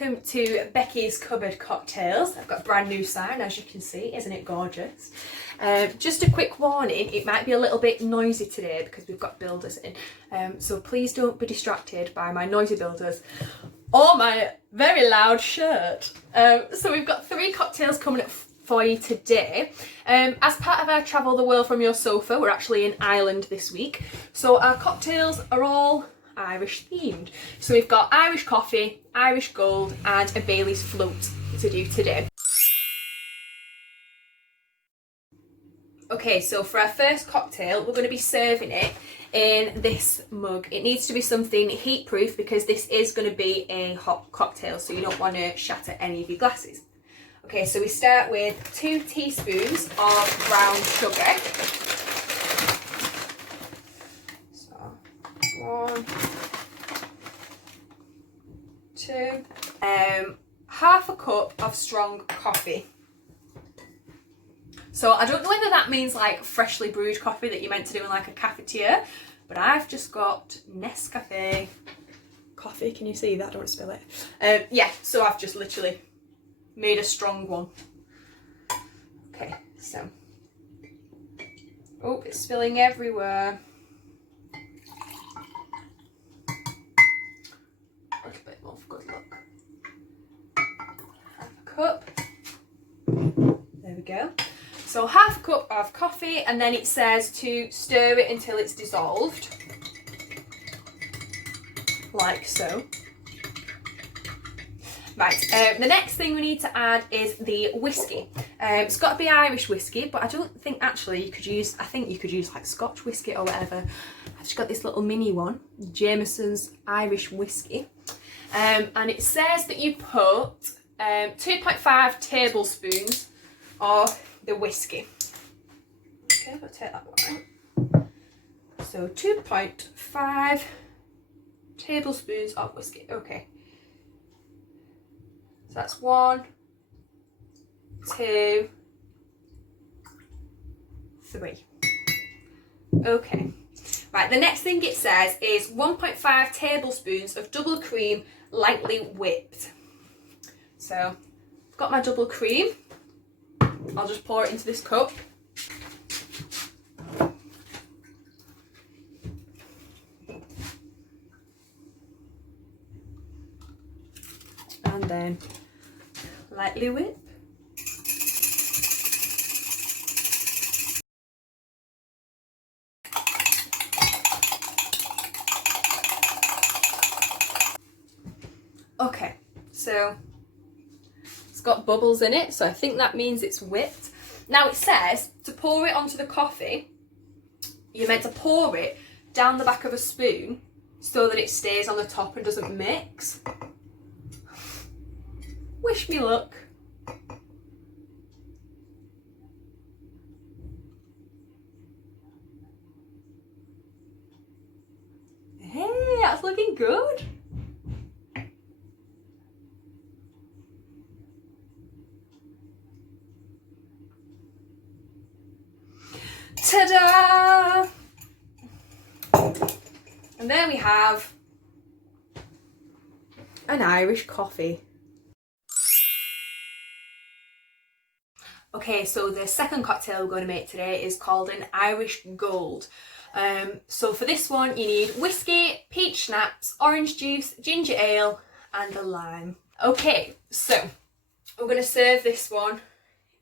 welcome to Becky's Cupboard Cocktails. I've got a brand new sign, as you can see. Isn't it gorgeous? Just a quick warning, it might be a little bit noisy today because we've got builders in. So please don't be distracted by my noisy builders or my very loud shirt. So we've got 3 cocktails coming up for you today. As part of our Travel the World from Your Sofa, we're actually in Ireland this week. So our cocktails are all Irish themed. So we've got Irish coffee, Irish gold and a Bailey's float to do today. Okay, so for our first cocktail, we're going to be serving it in this mug. It needs to be something heat proof because this is going to be a hot cocktail, so you don't want to shatter any of your glasses. Okay, so we start with 2 teaspoons of brown sugar. So 1, 2, half a cup of strong coffee. So I don't know whether that means like freshly brewed coffee that you're meant to do in like a cafetiere, but I've just got Nescafe coffee. Can you see that? Don't spill it. Yeah, so I've just literally made a strong one. Okay, so, oh, it's spilling everywhere. A little bit more for good luck. Half a cup. There we go. So half a cup of coffee, and then it says to stir it until it's dissolved, like so. Right, the next thing we need to add is the whiskey. It's got to be Irish whiskey, but I don't think actually you could use, I think you could use like Scotch whiskey or whatever. I've just got this little mini one, Jameson's Irish whiskey. And it says that you put 2.5 tablespoons of the whiskey. Okay, I'll take that one out. So 2.5 tablespoons of whiskey. Okay. So that's 1, 2, 3. Okay. Right, the next thing it says is 1.5 tablespoons of double cream lightly whipped. So I've got my double cream. I'll just pour it into this cup. And then lightly whip. Okay, so it's got bubbles in it, so I think that means it's whipped. Now it says to pour it onto the coffee, you're meant to pour it down the back of a spoon so that it stays on the top and doesn't mix. Wish me luck. Hey, that's looking good. Ta-da! And there we have an Irish coffee. Okay, so the second cocktail we're going to make today is called an Irish Gold. So for this one you need whiskey, peach schnapps, orange juice, ginger ale and a lime. Okay, so we're going to serve this one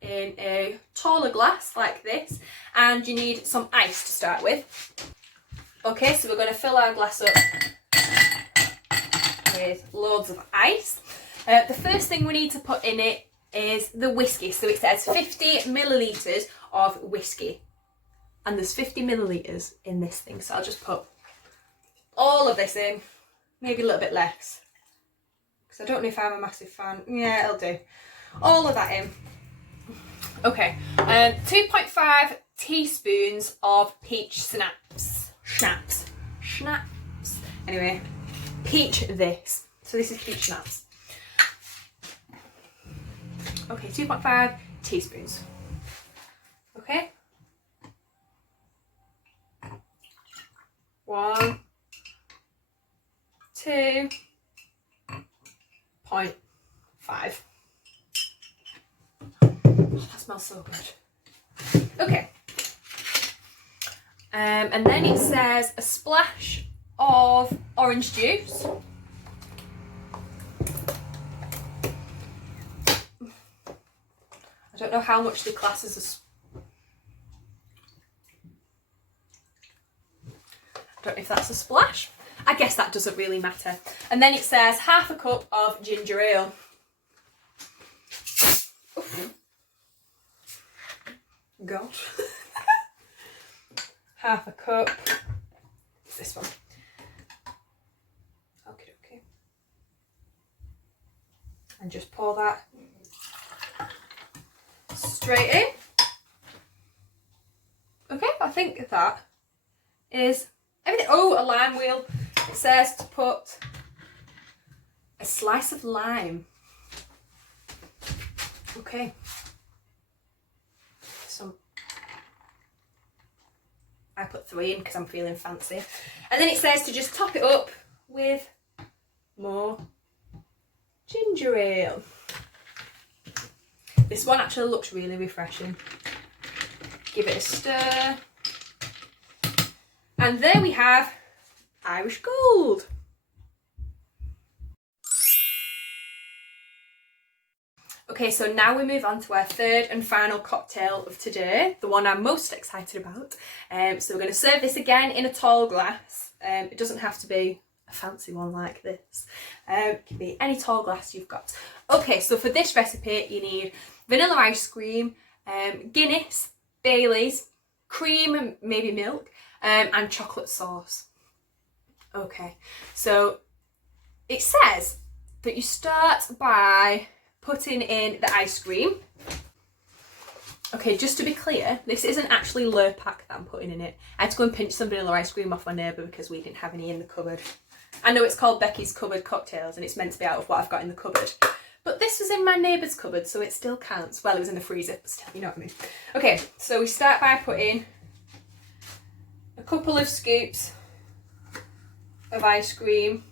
in a taller glass like this, and you need some ice to start with. Okay, so we're going to fill our glass up with loads of ice. The first thing we need to put in it is the whiskey. So it says 50 millilitres of whiskey, and there's 50 millilitres in this thing, so I'll just put all of this in, maybe a little bit less because I don't know if I'm a massive fan. Yeah, it'll do. All of that in. Okay, 2.5 teaspoons of peach schnapps. Anyway, peach this. So this is peach schnapps. Okay, 2.5 teaspoons. Okay. 1, 2, point. 5. Oh, that smells so good. Okay. And then it says a splash of orange juice. I don't know how much the class is I don't know if that's a splash. I guess that doesn't really matter. And then it says half a cup of ginger ale. Oof. God. Half a cup. This one. Okay. And just pour that straight in. Okay, I think that is everything. Oh, a lime wheel. It says to put a slice of lime. Okay. I put 3 in because I'm feeling fancy. And then it says to just top it up with more ginger ale. This one actually looks really refreshing. Give it a stir. And there we have Irish Gold. Okay, so now we move on to our third and final cocktail of today, the one I'm most excited about. So we're going to serve this again in a tall glass. It doesn't have to be a fancy one like this. It can be any tall glass you've got. Okay, so for this recipe you need vanilla ice cream, Guinness, Baileys, cream, maybe milk, and chocolate sauce. Okay, so it says that you start by putting in the ice cream. Okay, just to be clear, this isn't actually Lurpak that I'm putting in it. I had to go and pinch some vanilla ice cream off my neighbour because we didn't have any in the cupboard. I know it's called Becky's Cupboard Cocktails and it's meant to be out of what I've got in the cupboard. But this was in my neighbour's cupboard, so it still counts. Well, it was in the freezer, but still, you know what I mean. Okay, so we start by putting a couple of scoops of ice cream.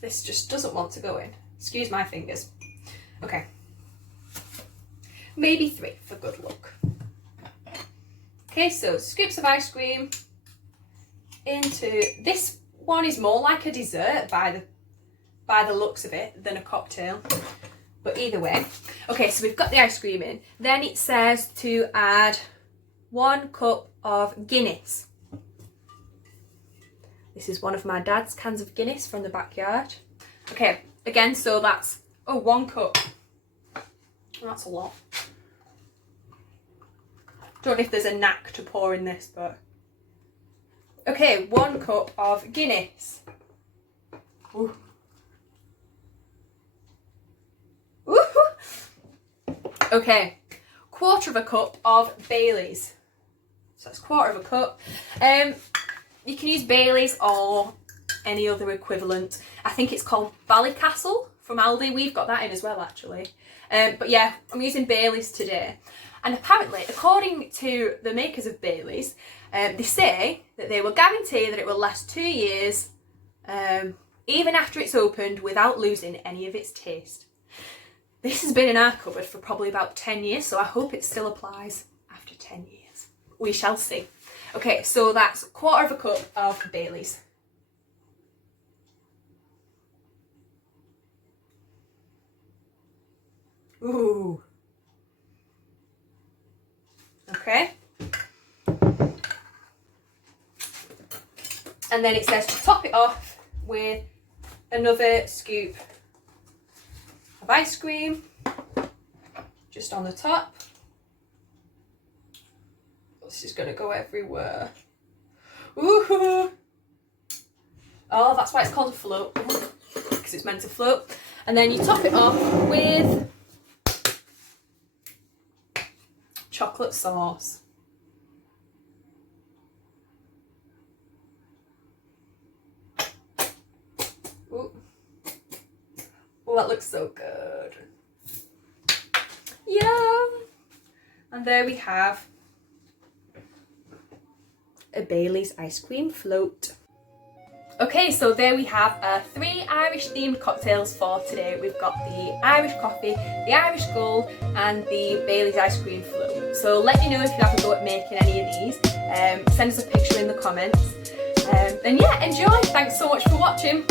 This just doesn't want to go in. Excuse my fingers. Okay. Maybe 3 for good luck. Okay, so scoops of ice cream into, this one is more like a dessert by the looks of it than a cocktail. But either way. Okay, so we've got the ice cream in. Then it says to add 1 cup of Guinness. This is one of my dad's cans of Guinness from the backyard. Okay, again, so that's, 1 cup. That's a lot. Don't know if there's a knack to pouring this, but... Okay, 1 cup of Guinness. Ooh. Ooh. Okay, 1/4 cup of Baileys. So that's 1/4 cup. You can use Baileys or any other equivalent. I think it's called Ballycastle from Aldi. We've got that in as well, actually. But yeah, I'm using Baileys today. And apparently, according to the makers of Baileys, they say that they will guarantee that it will last 2 years, even after it's opened, without losing any of its taste. This has been in our cupboard for probably about 10 years, so I hope it still applies after 10 years. We shall see. Okay, so that's 1/4 cup of Baileys. Ooh. Okay. And then it says to top it off with another scoop of ice cream, just on the top. This is going to go everywhere. Ooh! Oh, that's why it's called a float, because it's meant to float. And then you top it off with chocolate sauce. Ooh. Oh, that looks so good. Yum! And there we have a Bailey's ice cream float. Okay, so there we have 3 Irish themed cocktails for today. We've got the Irish coffee, the Irish gold and the Bailey's ice cream float. So let me know if you have a go at making any of these. Send us a picture in the comments. And yeah, enjoy. Thanks so much for watching.